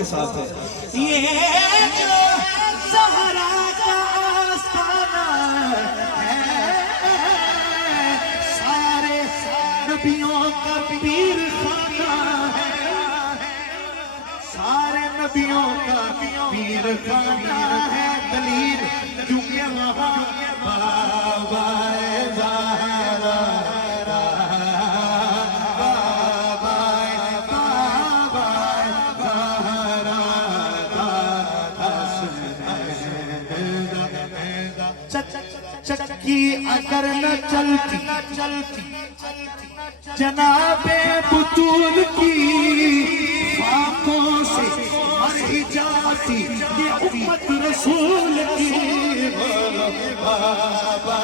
کے ساتھ ہے. یہ جو زہرا کا آستانہ ہے، سارے نبیوں کا پیر خانہ ہے، سارے نبیوں کا پیر خانہ ہے. دلیل کیونکہ وہاں بابا زہرا، چکی اگر نہ چلتی جناب بطول کی، خاکوں سے مر ہی جاتی یہ امت رسول کی. بابا